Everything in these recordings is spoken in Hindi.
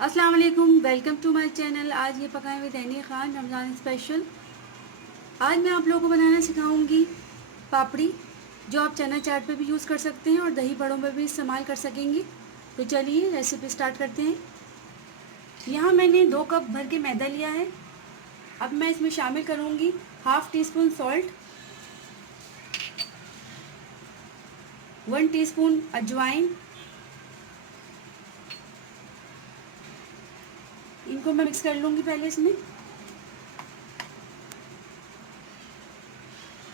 अस्सलाम वालेकुम, वेलकम टू माय चैनल। आज ये पकाएं with any Khan Ramzan special. आज मैं आप लोगों को बनाना सिखाऊंगी पापड़ी, जो आप चना चाट पे भी यूज़ कर सकते हैं और दही बड़ों में भी इस्तेमाल कर सकेंगे। तो चलिए रेसिपी स्टार्ट करते हैं। यहाँ मैंने 2 कप भर के मैदा लिया है। अब मैं इसमें शामिल करूँगी half tea spoon salt, 1 teaspoon अजवाइन। इनको मैं मिक्स कर लूँगी पहले इसमें।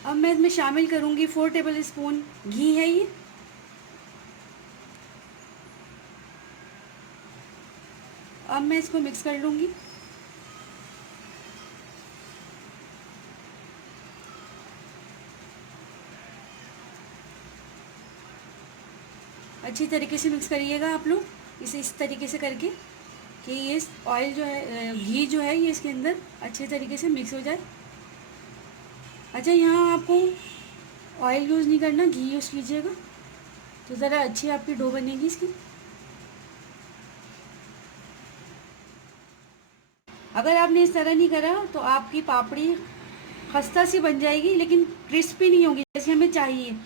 अब मैं इसमें शामिल करूँगी 4 टेबल स्पून घी है ये। अब मैं इसको मिक्स कर लूँगी। अच्छी तरीके से मिक्स करिएगा आप लोग, इसे इस तरीके से करके कि ये ऑयल जो है, घी जो है ये इसके अंदर अच्छे तरीके से मिक्स हो जाए। अच्छा, यहाँ आपको ऑयल यूज़ नहीं करना, घी यूज़ कीजिएगा तो ज़रा अच्छी आपकी डो बनेगी इसकी। अगर आपने इस तरह नहीं करा तो आपकी पापड़ी खस्ता सी बन जाएगी, लेकिन क्रिस्पी नहीं होगी जैसे हमें चाहिए।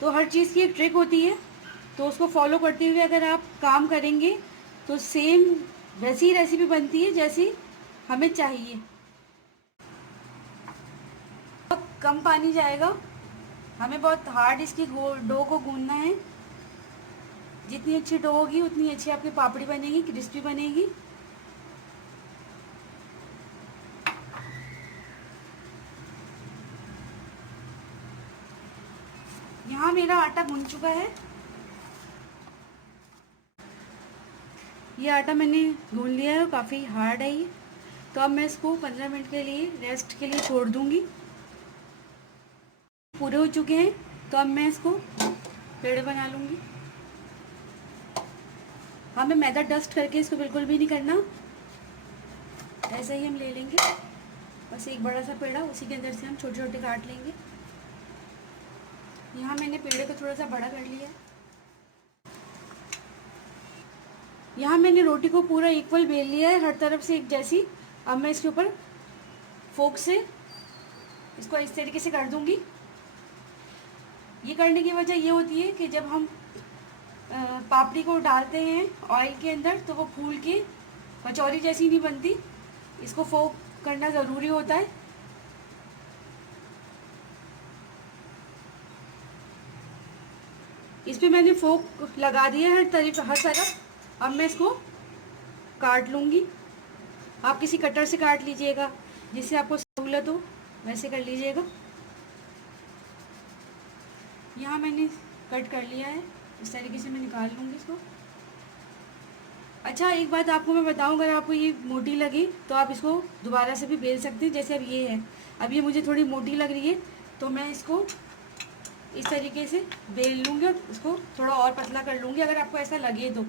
तो हर चीज़ की एक ट्रिक होती है, तो उसको फॉलो करते हुए अगर आप काम करेंगे तो सेम वैसी ही रेसिपी बनती है जैसी हमें चाहिए। बहुत कम पानी जाएगा, हमें बहुत हार्ड इसकी डो को गूंदना है। जितनी अच्छी डो होगी उतनी अच्छी आपकी पापड़ी बनेगी, क्रिस्पी बनेगी। यहाँ मेरा आटा गूंद चुका है। ये आटा मैंने गूंद लिया है और काफ़ी हार्ड है ये। तो अब मैं इसको 15 मिनट के लिए रेस्ट के लिए छोड़ दूँगी। पूरे हो चुके हैं, तो अब मैं इसको पेड़े बना लूँगी। हमें मैदा डस्ट करके इसको बिल्कुल भी नहीं करना, ऐसा ही हम ले लेंगे। बस एक बड़ा सा पेड़ा, उसी के अंदर से हम छोटे छोटे काट लेंगे। यहाँ मैंने पेड़े को थोड़ा सा बड़ा कर लिया। यहाँ मैंने रोटी को पूरा इक्वल बेल लिया है, हर तरफ से एक जैसी। अब मैं इसके ऊपर फोक से इसको इस तरीके से कर दूँगी। ये करने की वजह ये होती है कि जब हम पापड़ी को डालते हैं ऑयल के अंदर तो वो फूल के कचौरी जैसी नहीं बनती। इसको फोक करना ज़रूरी होता है। इस पर मैंने फोक लगा दिया है हर तरफ। अब मैं इसको काट लूँगी। आप किसी कटर से काट लीजिएगा, जिससे आपको सहूलत हो वैसे कर लीजिएगा। यहाँ मैंने कट कर लिया है, इस तरीके से मैं निकाल लूँगी इसको। अच्छा, एक बात आपको मैं बताऊँ, अगर आपको ये मोटी लगी तो आप इसको दोबारा से भी बेल सकते हैं। जैसे अब ये है, अब ये मुझे थोड़ी मोटी लग रही है तो मैं इसको इस तरीके से बेल लूँगी और इसको थोड़ा और पतला कर लूँगी, अगर आपको ऐसा लगे तो।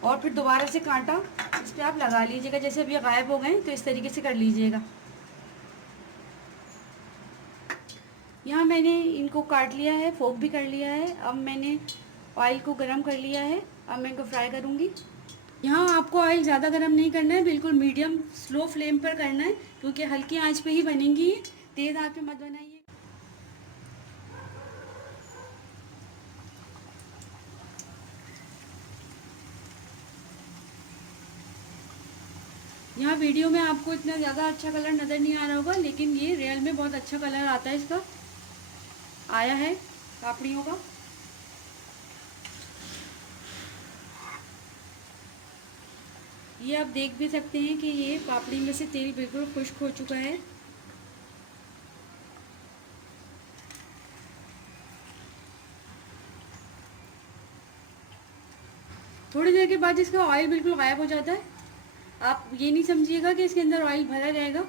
और फिर दोबारा से कांटा इस पर आप लगा लीजिएगा। जैसे अब ये गायब हो गए तो इस तरीके से कर लीजिएगा। यहाँ मैंने इनको काट लिया है, फोक भी कर लिया है। अब मैंने ऑयल को गरम कर लिया है, अब मैं इनको फ्राई करूँगी। यहाँ आपको ऑयल ज़्यादा गरम नहीं करना है, बिल्कुल मीडियम स्लो फ्लेम पर करना है, क्योंकि हल्की आंच पे ही बनेंगी, तेज़ आंच पे मत बनाइए। यहाँ वीडियो में आपको इतना ज़्यादा अच्छा कलर नज़र नहीं आ रहा होगा, लेकिन ये रियल में बहुत अच्छा कलर आता है, इसका आया है पापड़ियों का। ये आप देख भी सकते हैं कि ये पापड़ी में से तेल बिल्कुल खुश्क हो चुका है। थोड़ी देर के बाद इसका ऑयल बिल्कुल गायब हो जाता है। आप ये नहीं समझिएगा कि इसके अंदर ऑयल भरा रहेगा।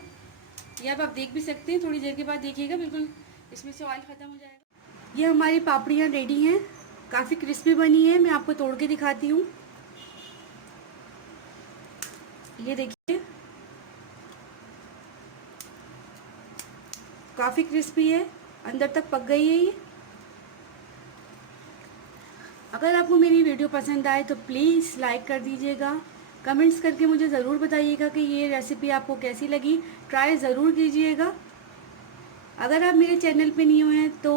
ये आप देख भी सकते हैं, थोड़ी देर के बाद देखिएगा बिल्कुल इसमें से ऑयल ख़त्म हो जाएगा। ये हमारी पापड़ियाँ रेडी हैं, काफ़ी क्रिस्पी बनी है। मैं आपको तोड़ के दिखाती हूँ। ये देखिए, काफ़ी क्रिस्पी है, अंदर तक पक गई है ये। अगर आपको मेरी वीडियो पसंद आए तो प्लीज़ लाइक कर दीजिएगा, कमेंट्स करके मुझे ज़रूर बताइएगा कि ये रेसिपी आपको कैसी लगी। ट्राई ज़रूर कीजिएगा। अगर आप मेरे चैनल पे न्यू हैं तो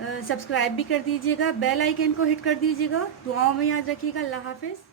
सब्सक्राइब भी कर दीजिएगा, बेल आइकन को हिट कर दीजिएगा। दुआओं में याद रखिएगा। अल्लाह हाफ़िज़।